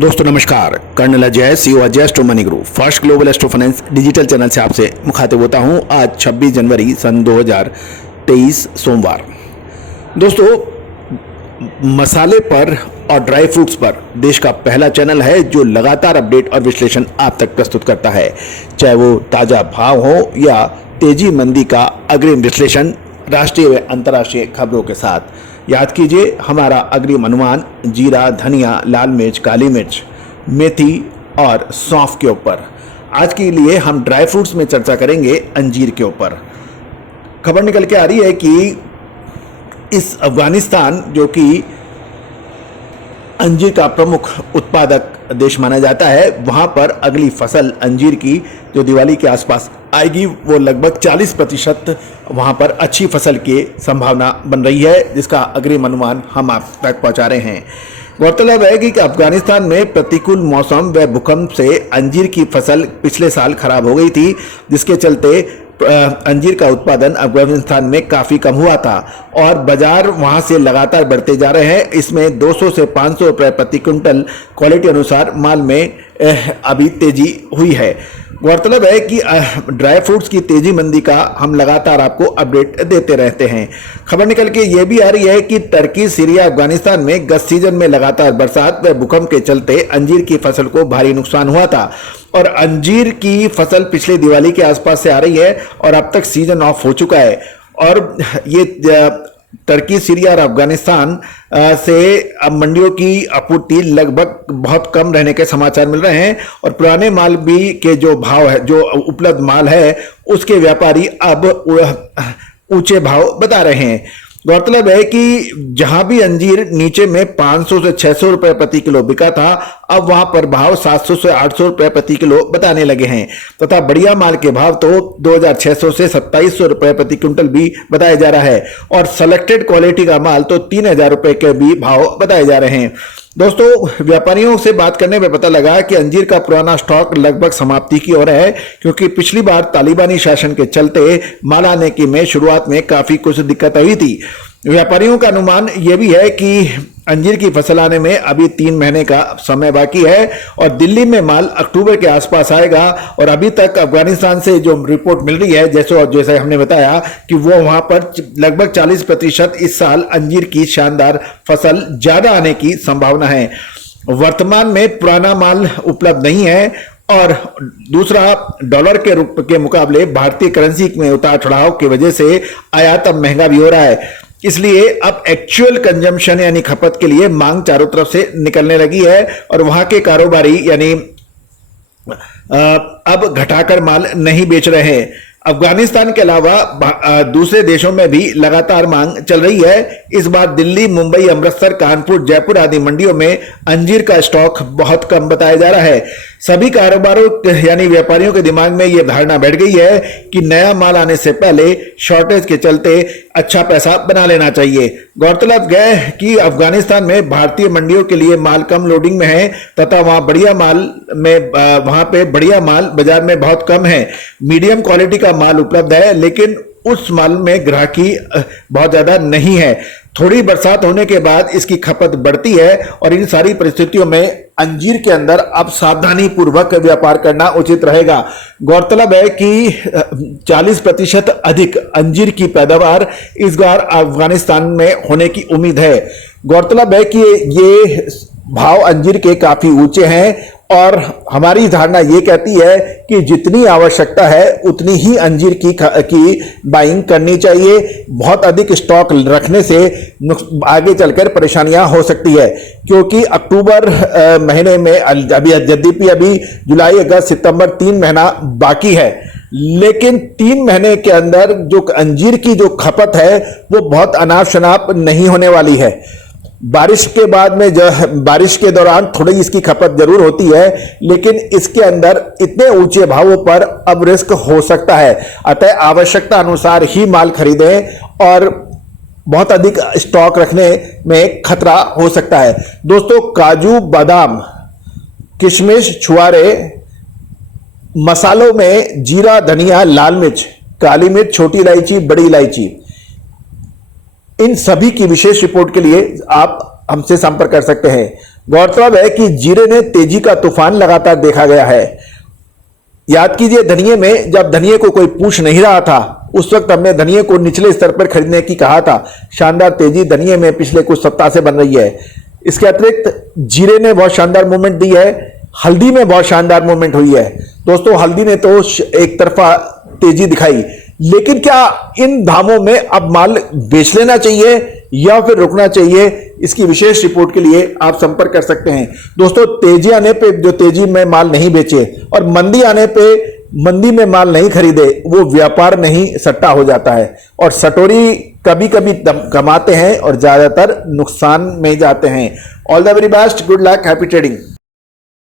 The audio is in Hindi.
दोस्तों नमस्कार। Colonel Ajay, CEO Ajay astro money group first global astro finance digital channel से आपसे मुखातिब होता हूं। आज 26 जनवरी सन 2023 सोमवार। दोस्तों, मसाले पर और ड्राई फ्रूट्स पर देश का पहला चैनल है जो लगातार अपडेट और विश्लेषण आप तक प्रस्तुत करता है, चाहे वो ताज़ा भाव हो या तेजी मंदी का अग्रिम विश्लेषण राष्ट्रीय व अंतर्राष्ट्रीय खबरों के साथ। याद कीजिए, हमारा अग्रिम अनुमान जीरा, धनिया, लाल मिर्च, काली मिर्च, मेथी और सौंफ के ऊपर। आज के लिए हम ड्राई फ्रूट्स में चर्चा करेंगे अंजीर के ऊपर। खबर निकल के आ रही है कि इस अफगानिस्तान, जो कि अंजीर का प्रमुख उत्पादक देश माना जाता है, वहां पर अगली फसल अंजीर की जो दिवाली के आसपास आएगी, वो लगभग 40% वहां पर अच्छी फसल की संभावना बन रही है, जिसका अग्रिम अनुमान हम आप तक पहुंचा रहे हैं। गौरतलब है कि अफगानिस्तान में प्रतिकूल मौसम व भूकंप से अंजीर की फसल पिछले साल खराब हो गई थी, जिसके चलते अंजीर का उत्पादन अफगानिस्तान में काफ़ी कम हुआ था और बाजार वहां से लगातार बढ़ते जा रहे हैं। इसमें 200 से 500 रुपये प्रति क्विंटल क्वालिटी अनुसार माल में अभी तेजी हुई है। गौरतलब है कि ड्राई फ्रूट्स की तेजी मंदी का हम लगातार आपको अपडेट देते रहते हैं। खबर निकल के ये भी आ रही है कि टर्की, सीरिया, अफगानिस्तान में गत सीजन में लगातार बरसात व भूकंप के चलते अंजीर की फसल को भारी नुकसान हुआ था और अंजीर की फसल पिछले दिवाली के आसपास से आ रही है और अब तक सीजन ऑफ हो चुका है। और ये टर्की, सीरिया और अफगानिस्तान से अब मंडियों की आपूर्ति लगभग बहुत कम रहने के समाचार मिल रहे हैं और पुराने माल भी के जो भाव है, जो उपलब्ध माल है, उसके व्यापारी अब ऊंचे भाव बता रहे हैं। गौरतलब है कि जहां भी अंजीर नीचे में 500 से 600 रुपए प्रति किलो बिका था, अब वहां पर भाव 700 से 800 रुपए प्रति किलो बताने लगे हैं तथा बढ़िया माल के भाव तो 2600 से 2700 रुपए प्रति क्विंटल भी बताया जा रहा है और सेलेक्टेड क्वालिटी का माल तो 3000 रुपए के भी भाव बताए जा रहे हैं। दोस्तों, व्यापारियों से बात करने में पता लगा कि अंजीर का पुराना स्टॉक लगभग समाप्ति की ओर है, क्योंकि पिछली बार तालिबानी शासन के चलते माल आने की में शुरुआत में काफी कुछ दिक्कत हुई थी। व्यापारियों का अनुमान यह भी है कि अंजीर की फसल आने में अभी 3 महीने का समय बाकी है और दिल्ली में माल अक्टूबर के आसपास आएगा। और अभी तक अफगानिस्तान से जो रिपोर्ट मिल रही है, जैसे हमने बताया कि वो वहां पर लगभग 40% इस साल अंजीर की शानदार फसल ज्यादा आने की संभावना है। वर्तमान में पुराना माल उपलब्ध नहीं है और दूसरा, डॉलर के रूप के मुकाबले भारतीय करेंसी में उतार चढ़ाव की वजह से आयात अब महंगा भी हो रहा है। इसलिए अब एक्चुअल कंजम्पशन यानी खपत के लिए मांग चारों तरफ से निकलने लगी है और वहां के कारोबारी यानी अब घटाकर माल नहीं बेच रहे हैं। अफगानिस्तान के अलावा दूसरे देशों में भी लगातार मांग चल रही है। इस बार दिल्ली, मुंबई, अमृतसर, कानपुर, जयपुर आदि मंडियों में अंजीर का स्टॉक बहुत कम बताया जा रहा है। सभी कारोबारों यानी व्यापारियों के दिमाग में यह धारणा बैठ गई है कि नया माल आने से पहले शॉर्टेज के चलते अच्छा पैसा बना लेना चाहिए। गौरतलब है कि अफगानिस्तान में भारतीय मंडियों के लिए माल कम लोडिंग में है तथा वहां पे बढ़िया माल बाजार में बहुत कम है। मीडियम क्वालिटी का माल उपलब्ध है, लेकिन उस माल में ग्राहकी बहुत ज्यादा नहीं है। थोड़ी बरसात होने के बाद इसकी खपत बढ़ती है और इन सारी परिस्थितियों में अंजीर के अंदर अब सावधानी पूर्वक व्यापार करना उचित रहेगा। गौरतलब है कि 40% अधिक अंजीर की पैदावार इस बार अफगानिस्तान में होने की उम्मीद है। गौरतलब है कि ये भाव अंजीर के काफी ऊंचे हैं और हमारी धारणा ये कहती है कि जितनी आवश्यकता है उतनी ही अंजीर की बाइंग करनी चाहिए। बहुत अधिक स्टॉक रखने से आगे चलकर परेशानियां हो सकती है, क्योंकि अक्टूबर महीने में यद्यपि अभी जुलाई, अगस्त, सितंबर 3 महीना बाकी है, लेकिन 3 महीने के अंदर जो अंजीर की जो खपत है वो बहुत अनाप शनाप नहीं होने वाली है। बारिश के बाद में बारिश के दौरान थोड़ी इसकी खपत जरूर होती है, लेकिन इसके अंदर इतने ऊंचे भावों पर अब रिस्क हो सकता है। अतः आवश्यकता अनुसार ही माल खरीदें और बहुत अधिक स्टॉक रखने में खतरा हो सकता है। दोस्तों, काजू, बादाम, किशमिश, छुआरे, मसालों में जीरा, धनिया, लाल मिर्च, काली मिर्च, छोटी इलायची, बड़ी इलायची, इन सभी की विशेष रिपोर्ट के लिए आप हमसे संपर्क कर सकते हैं। गौरतलब है कि जीरे ने तेजी का तूफान लगातार देखा गया है। याद कीजिए धनिये में जब धनिये को कोई पूछ नहीं रहा था उस वक्त हमने धनिये को निचले स्तर पर खरीदने की कहा था। शानदार तेजी धनिये में पिछले कुछ सप्ताह से बन रही है। इसके अतिरिक्त जीरे ने बहुत शानदार मूवमेंट दी है, हल्दी में बहुत शानदार मूवमेंट हुई है। दोस्तों हल्दी ने तो एक तरफा तेजी दिखाई, लेकिन क्या इन दामों में अब माल बेच लेना चाहिए या फिर रुकना चाहिए, इसकी विशेष रिपोर्ट के लिए आप संपर्क कर सकते हैं। दोस्तों तेजी आने पे जो तेजी में माल नहीं बेचे और मंदी आने पे मंदी में माल नहीं खरीदे, वो व्यापार नहीं सट्टा हो जाता है। और सटोरी कभी कभी कमाते हैं और ज्यादातर नुकसान में जाते हैं। All the very best, good luck, happy trading.